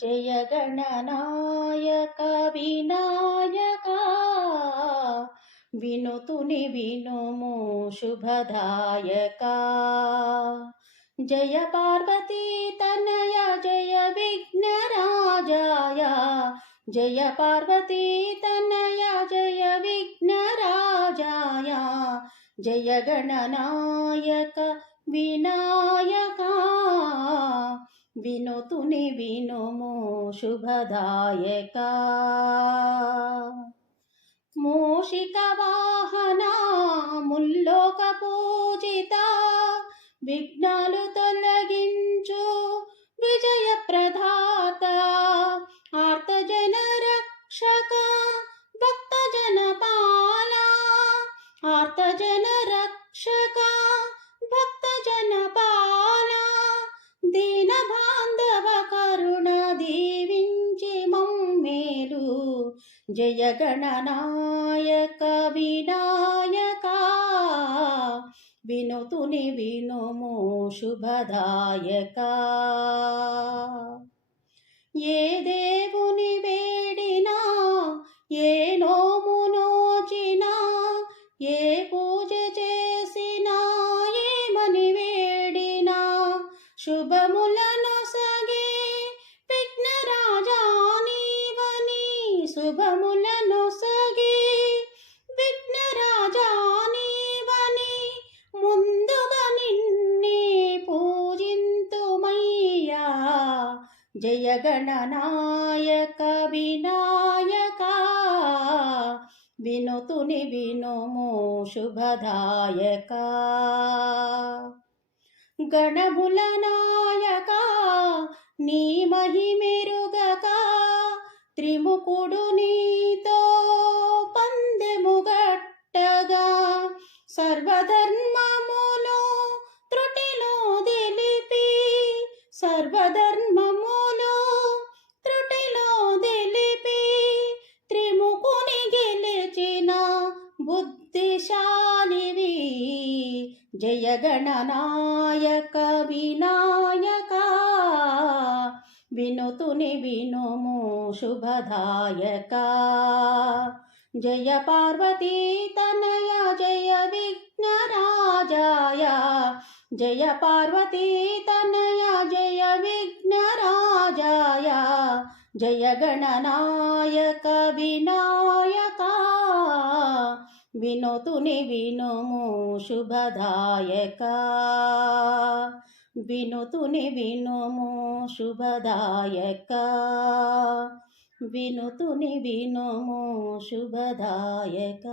జయ గణనాయక వినాయక వినుతుని వినుము శుభదాయక జయ పార్వతీ తనయ జయ విఘ్నరాజాయ జయ పార్వతీ తనయ జయ విఘ్నరాజాయ జయ గణనాయక వినాయక వినుతుని వినుము శుభదాయక మూషిక వాహన ముల్లోక పూజిత విఘ్నాలు తొలగించు విజయ ప్రదాత ఆర్తజన రక్షక భక్త జన పాల ఆర్తజన రక్షక భక్త జన పాల దీన బాంధవ కరుణ దీవించి మమ్మేలు జయ గణనాయక వినాయక వినుతుని వినుము శుభదాయక ఏ దేవుని వేడినా ఏ నోము నోచినా ఏ పూజ చేసినా ఏమని వేడినా శుభములను సగే విఘ్నరాజా నీవని శుభములను సగే విఘ్నరాజా నీవని ముందుగా నిన్నే పూజింతుమయ్యా జయ గణనాయక వినాయక వినుతుని వినుము శుభదాయక గణముల నాయక నీ మహిమెరుగక త్రిముకుడు నీతో పందెముగట్టగా సర్వధర్మములు త్రుటిలో దిలిపి సర్వధర్మములు త్రుటిలో దిలిపి త్రిముకుని గెలిచిన బుద్ధిశాలివి జయ గణనాయక వినాయక వినుతుని వినుము శుభదాయక జయ పార్వతీ తనయ జయ విఘ్నరాజాయ జయ పార్వతీ తనయ జయ విఘ్నరాజాయ జయ గణనాయక వినాయక వినుతుని వినుము శుభదాయక వినుతుని వినుము శుభదాయక వినుతుని వినుము శుభదాయక